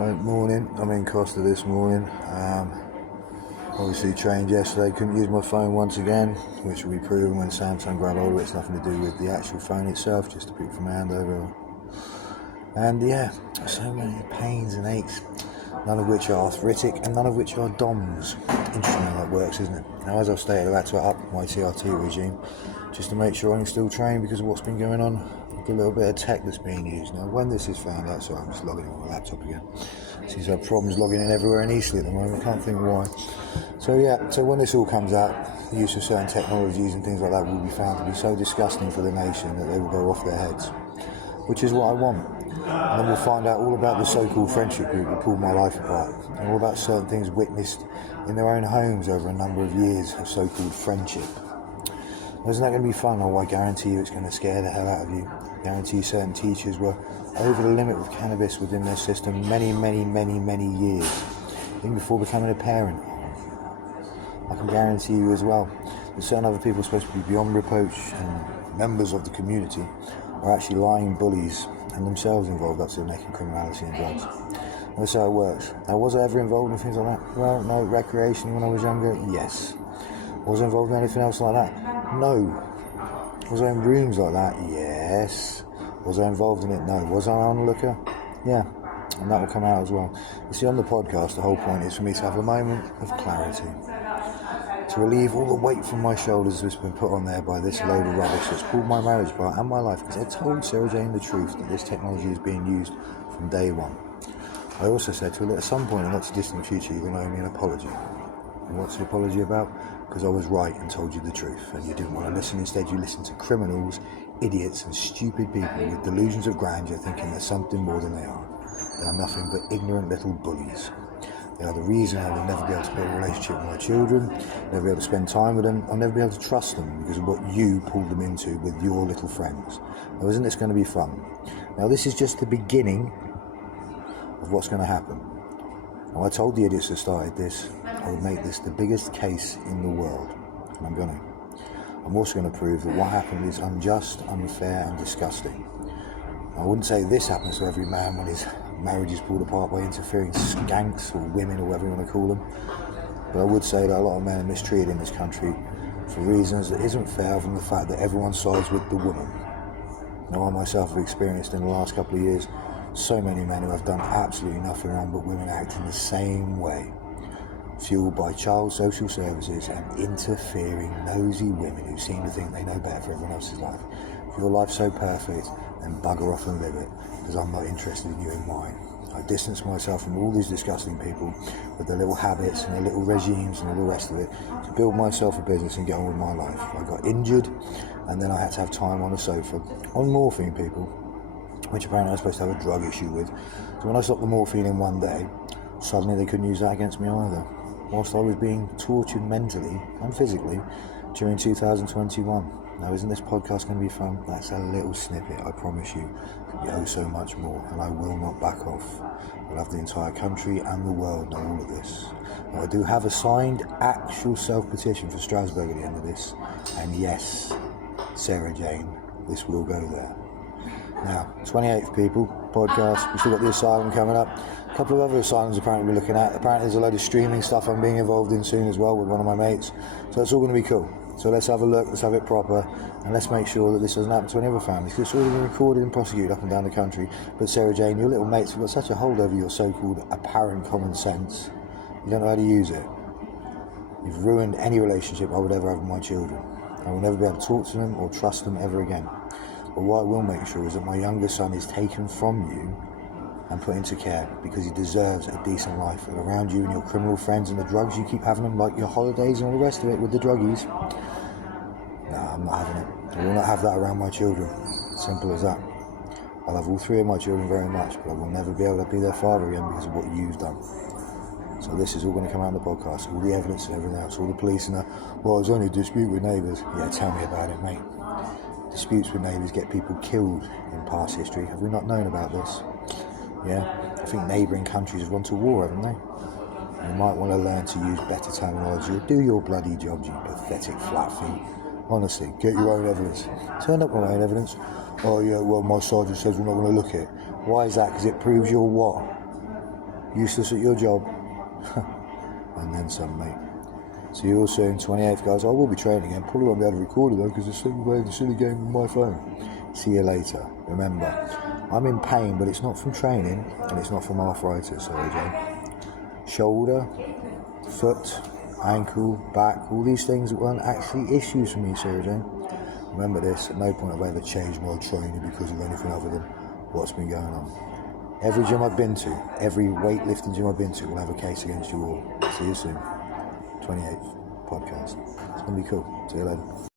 So morning, I'm in Costa this morning. Obviously trained yesterday, couldn't use my phone once again, which will be proven when Samsung grab hold of it. It's nothing to do with the actual phone itself, just a pick from my hand over. And yeah, so many pains and aches, none of which are arthritic and none of which are DOMs. Interesting how that works, isn't it? Now, as I've stated, I've had to up my TRT regime just to make sure I can still train because of what's been going on with the little bit of tech that's being used. Now, when this is found out, so I'm just logging in on my laptop again. Seems to have problems logging in everywhere in Eastleigh at the moment, can't think why. So yeah, so when this all comes out, the use of certain technologies and things like that will be found to be so disgusting for the nation that they will go off their heads, which is what I want. And then we'll find out all about the so-called friendship group that pulled my life apart, and all about certain things witnessed in their own homes over a number of years of so-called friendship. Isn't that going to be fun? Oh, I guarantee you it's going to scare the hell out of you. I guarantee you certain teachers were over the limit with cannabis within their system many years, even before becoming a parent. I can guarantee you as well that certain other people supposed to be beyond reproach and members of the community are actually lying bullies and themselves involved up to the neck in criminality and drugs. And that's how it works. Now, was I ever involved in things like that? Well, no. Recreation when I was younger? Yes. Was I involved in anything else like that? No. Was I in rooms like that? Yes. Was I involved in it? No. Was I on the looker? Yeah. And that will come out as well. You see, on the podcast, the whole point is for me to have a moment of clarity, to relieve all the weight from my shoulders that's been put on there by this load of rubbish that's pulled my marriage apart and my life, because I told Sarah Jane the truth that this technology is being used from day one. I also said to her that at some point in the not too distant future you're going to owe me an apology. And what's the apology about? Because I was right and told you the truth and you didn't want to listen. Instead you listened to criminals, idiots and stupid people with delusions of grandeur thinking they're something more than they are. They are nothing but ignorant little bullies. They are the reason I will never be able to build a relationship with my children, never be able to spend time with them, I'll never be able to trust them because of what you pulled them into with your little friends. Now, isn't this going to be fun? Now, this is just the beginning of what's going to happen. Now, I told the idiots that started this, I would make this the biggest case in the world, and I'm going to. I'm also going to prove that what happened is unjust, unfair, and disgusting. I wouldn't say this happens to every man when his marriage is pulled apart by interfering skanks or women or whatever you want to call them. But I would say that a lot of men are mistreated in this country for reasons that isn't fair, from the fact that everyone sides with the woman. Now, I myself have experienced in the last couple of years so many men who have done absolutely nothing wrong but women act in the same way, fueled by child social services and interfering nosy women who seem to think they know better for everyone else's life. If your life's so perfect, then bugger off and live it, because I'm not interested in you in mine. I distance myself from all these disgusting people with their little habits and their little regimes and all the rest of it to build myself a business and get on with my life. I got injured and then I had to have time on a sofa on morphine, people, which apparently I was supposed to have a drug issue with. So when I stopped the morphine in one day, suddenly they couldn't use that against me either, whilst I was being tortured mentally and physically during 2021. Now, isn't this podcast going to be fun? That's a little snippet, I promise you. You owe so much more, and I will not back off. I'll have the entire country and the world know all of this. Now, I do have a signed actual self-petition for Strasbourg at the end of this, and yes, Sarah Jane, this will go there. Now, 28th people, podcast, we've still got the asylum coming up. A couple of other asylums apparently we're looking at. Apparently there's a load of streaming stuff I'm being involved in soon as well with one of my mates. So it's all going to be cool. So let's have a look, let's have it proper, and let's make sure that this doesn't happen to any other families, because it's already been recorded and prosecuted up and down the country. But Sarah Jane, your little mates have got such a hold over your so-called apparent common sense, you don't know how to use it. You've ruined any relationship I would ever have with my children. I will never be able to talk to them or trust them ever again. But what I will make sure is that my younger son is taken from you and put into care, because he deserves a decent life. And around you and your criminal friends and the drugs you keep having them, like your holidays and all the rest of it with the druggies, nah, I'm not having it. I will not have that around my children. Simple as that. I love all three of my children very much, but I will never be able to be their father again because of what you've done. So this is all going to come out in the podcast, all the evidence and everything else, all the police and that. Well, it was only a dispute with neighbours. Yeah, tell me about it, mate. Disputes with neighbours get people killed in past history. Have we not known about this? Yeah, I think neighbouring countries have gone to war, haven't they? You might want to learn to use better terminology, or do your bloody job, you pathetic flat feet. Honestly, get your own evidence. Turn up my own evidence. Oh yeah, well my sergeant says we're not going to look at it. Why is that? Because it proves you're what? Useless at your job. And then some, mate. See you all soon. 28th, guys. I will be training again. Probably won't be able to record it though because I'm still playing the silly game with my phone. See you later. Remember, I'm in pain, but it's not from training and it's not from arthritis, OJ. Shoulder, foot, ankle, back, all these things that weren't actually issues for me, Sarah Jane. Remember this, at no point have I ever changed my training because of anything other than what's been going on. Every gym I've been to, every weightlifting gym I've been to will have a case against you all. See you soon. 28th podcast. It's going to be cool. See you later.